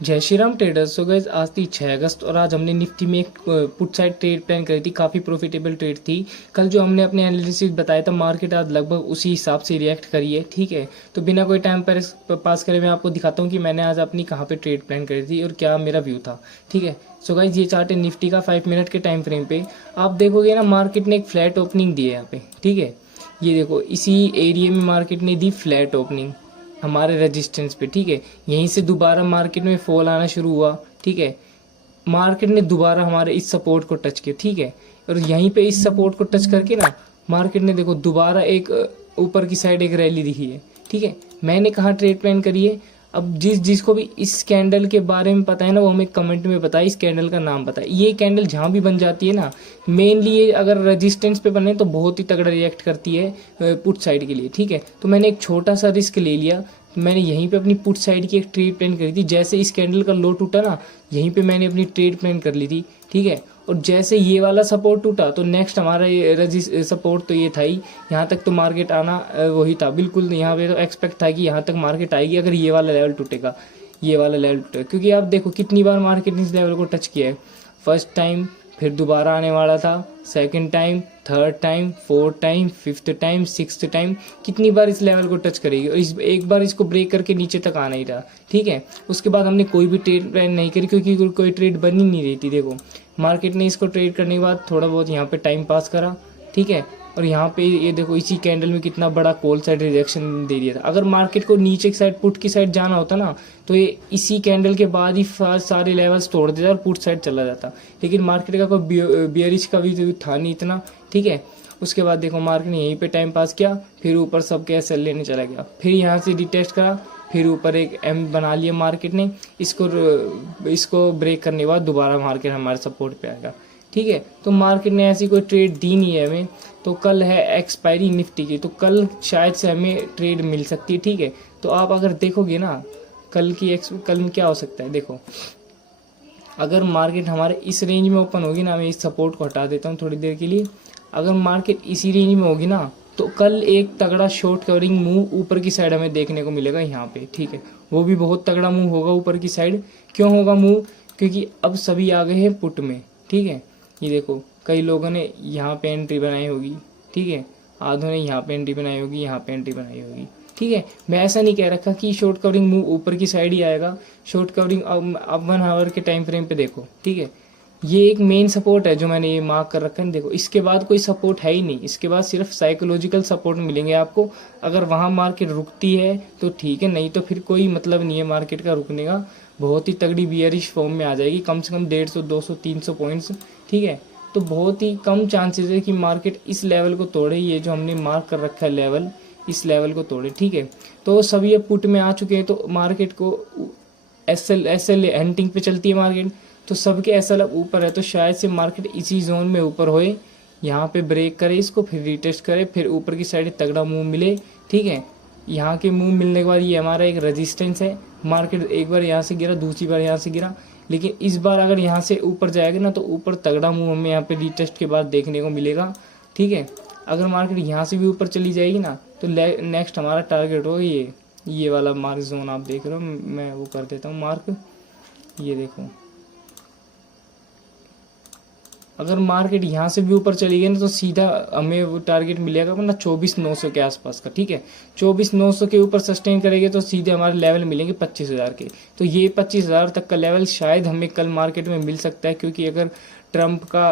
जय Shri Ram traders. So guys आज थी 6 अगस्त और आज हमने निफ्टी में एक पुट साइड ट्रेड प्लान करी थी। काफ़ी प्रॉफिटेबल ट्रेड थी। कल जो हमने अपने एनालिसिस बताया था मार्केट आज लगभग उसी हिसाब से रिएक्ट करी है। ठीक है, तो बिना कोई टाइम पर पास करे मैं आपको दिखाता हूँ कि मैंने आज अपनी कहाँ पे ट्रेड प्लान करी थी और क्या मेरा व्यू था। ठीक है, सो गाइस ये चार्ट है निफ्टी का 5 मिनट के टाइम फ्रेम पे। आप देखोगे ना मार्केट ने एक फ्लैट ओपनिंग दी है यहाँ पे। ठीक है, ये देखो इसी एरिया में मार्केट ने दी फ्लैट ओपनिंग हमारे रेजिस्टेंस पे। ठीक है, यहीं से दोबारा मार्केट में फॉल आना शुरू हुआ। ठीक है, मार्केट ने दोबारा हमारे इस सपोर्ट को टच किया। ठीक है, और यहीं पे इस सपोर्ट को टच करके ना मार्केट ने देखो दोबारा एक ऊपर की साइड एक रैली दिखी है। ठीक है, मैंने कहाँ ट्रेड प्लान करी है। अब जिसको भी इस कैंडल के बारे में पता है ना वो हमें कमेंट में बताए, इस कैंडल का नाम बताए। ये कैंडल जहाँ भी बन जाती है ना, मेनली ये अगर रेजिस्टेंस पे बने तो बहुत ही तगड़ा रिएक्ट करती है पुट साइड के लिए। ठीक है, तो मैंने एक छोटा सा रिस्क ले लिया। मैंने यहीं पे अपनी पुट साइड की एक ट्रेड प्लान करी थी। जैसे इस कैंडल का लो टूटा ना, यहीं पे मैंने अपनी ट्रेड प्लान कर ली थी। ठीक है, और जैसे ये वाला सपोर्ट टूटा तो नेक्स्ट हमारा ये सपोर्ट तो ये था ही, यहाँ तक तो मार्केट आना वही था बिल्कुल। यहाँ पे तो एक्सपेक्ट था कि यहाँ तक मार्केट आएगी अगर ये वाला लेवल टूटेगा, ये वाला लेवल टूटेगा। क्योंकि आप देखो कितनी बार मार्केट ने इस लेवल को टच किया है। फर्स्ट टाइम, फिर दोबारा आने वाला था, second time, third time, fourth time, fifth time, sixth time, कितनी बार इस लेवल को टच करेगी और इस एक बार इसको ब्रेक करके नीचे तक आना ही रहा। ठीक है, उसके बाद हमने कोई भी ट्रेड प्लान नहीं करी क्योंकि कोई ट्रेड बन ही नहीं रही थी। देखो मार्केट ने इसको ट्रेड करने के बाद थोड़ा बहुत यहाँ पे टाइम पास करा। ठीक है, और यहाँ पे ये देखो इसी कैंडल में कितना बड़ा कॉल साइड रिजेक्शन दे दिया था। अगर मार्केट को नीचे की साइड पुट की साइड जाना होता ना तो ये इसी कैंडल के बाद ही सारे लेवल्स तोड़ देता और पुट साइड चला जाता। लेकिन मार्केट का कोई बियरिश का भी था नहीं इतना। ठीक है, उसके बाद देखो मार्केट ने यहीं पे टाइम पास किया, फिर ऊपर सबके एसएल लेने चला गया, फिर यहाँ से रिटेस्ट करा, फिर ऊपर एक एम बना लिया मार्केट ने। इसको ब्रेक करने के बाद दोबारा मार्केट हमारे सपोर्ट पे आएगा। ठीक है, तो मार्केट ने ऐसी कोई ट्रेड दी नहीं है हमें। तो कल है एक्सपायरी निफ्टी की, तो कल शायद से हमें ट्रेड मिल सकती है। ठीक है, तो आप अगर देखोगे ना कल में क्या हो सकता है। देखो अगर मार्केट हमारे इस रेंज में ओपन होगी ना, मैं इस सपोर्ट को हटा देता हूँ थोड़ी देर के लिए। अगर मार्केट इसी रेंज में होगी ना तो कल एक तगड़ा शॉर्ट कवरिंग मूव ऊपर की साइड हमें देखने को मिलेगा यहाँ पे। ठीक है, वो भी बहुत तगड़ा मूव होगा ऊपर की साइड। क्यों होगा मूव? क्योंकि अब सभी आ गए हैं पुट में। ठीक है, ये देखो कई लोगों ने यहाँ पे एंट्री बनाई होगी। ठीक है, आधों ने यहाँ पे एंट्री बनाई होगी, यहाँ पे एंट्री बनाई होगी। ठीक है, मैं ऐसा नहीं कह रखा कि शॉर्ट कवरिंग मूव ऊपर की साइड ही आएगा। शॉर्ट कवरिंग अब 1 आवर के टाइम फ्रेम पे देखो। ठीक है, ये एक मेन सपोर्ट है जो मैंने ये मार्क कर रखा है। देखो इसके बाद कोई सपोर्ट है ही नहीं, इसके बाद सिर्फ साइकोलॉजिकल सपोर्ट मिलेंगे आपको। अगर वहाँ मार्केट रुकती है तो ठीक है, नहीं तो फिर कोई मतलब नहीं है मार्केट का रुकने का। बहुत ही तगड़ी बियरिश फॉर्म में आ जाएगी, कम से कम 150, 200, 300 पॉइंट्स। ठीक है, तो बहुत ही कम चांसेस है कि मार्केट इस लेवल को तोड़े। ये जो हमने मार्क कर रखा है लेवल, इस लेवल को तोड़े। ठीक है, तो सब ये पुट में आ चुके हैं। तो मार्केट को एसएल हंटिंग पे चलती है मार्केट, तो सबके एसएल अब ऊपर है, तो शायद से मार्केट इसी जोन में ऊपर होए, यहाँ पे ब्रेक करे इसको, फिर रिटेस्ट करे, फिर ऊपर की साइड तगड़ा मूव मिले। ठीक है, यहाँ के मूव मिलने के बाद ये हमारा एक रेजिस्टेंस है। मार्केट एक बार यहाँ से गिरा, दूसरी बार यहाँ से गिरा, लेकिन इस बार अगर यहाँ से ऊपर जाएगा ना तो ऊपर तगड़ा मूव हमें यहाँ पे रिटेस्ट के बाद देखने को मिलेगा। ठीक है, अगर मार्केट यहाँ से भी ऊपर चली जाएगी ना तो नेक्स्ट हमारा टारगेट होगा ये वाला मार्क जोन। आप देख रहे हो, मैं वो कर देता हूँ मार्क। ये देखो अगर मार्केट यहाँ से भी ऊपर चली गई ना तो सीधा हमें वो टारगेट मिलेगा वरना 24,900 के आसपास का। ठीक है, 24,900 के ऊपर सस्टेन करेंगे तो सीधे हमारे लेवल मिलेंगे 25,000 के। तो ये 25,000 तक का लेवल शायद हमें कल मार्केट में मिल सकता है। क्योंकि अगर ट्रंप का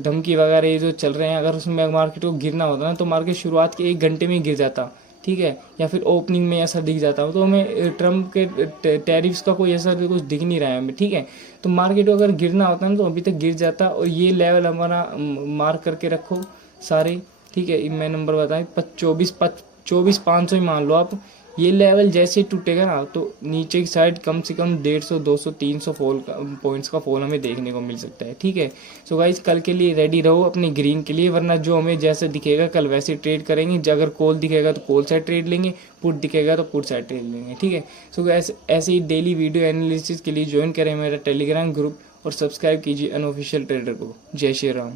धमकी वगैरह ये जो चल रहे हैं, अगर उसमें मार्केट को गिरना होता ना तो मार्केट शुरुआत के 1 घंटे में गिर जाता। ठीक है, या फिर ओपनिंग में ऐसा दिख जाता हो। तो हमें ट्रम्प के टैरिफ्स का कोई ऐसा कुछ दिख नहीं रहा है हमें। ठीक है, तो मार्केट को अगर गिरना होता ना तो अभी तक गिर जाता। और ये लेवल हमारा मार्क करके रखो सारे। ठीक है, मैं नंबर बताएं 24,500 ही मान लो आप। ये लेवल जैसे ही टूटेगा ना तो नीचे की साइड कम से कम 150, 200, 300 पॉइंट्स का फॉल हमें देखने को मिल सकता है। ठीक है, सो गाइस कल के लिए रेडी रहो अपने ग्रीन के लिए, वरना जो हमें जैसे दिखेगा कल वैसे ट्रेड करेंगे। अगर कॉल दिखेगा तो कॉल साइड ट्रेड लेंगे, पुट दिखेगा तो पुट साइड ट्रेड लेंगे। ठीक है, सो गाइस ऐसे ही डेली वीडियो एनालिसिस के लिए ज्वाइन करें मेरा टेलीग्राम ग्रुप और सब्सक्राइब कीजिए अनऑफिशियल ट्रेडर को। जय श्री राम।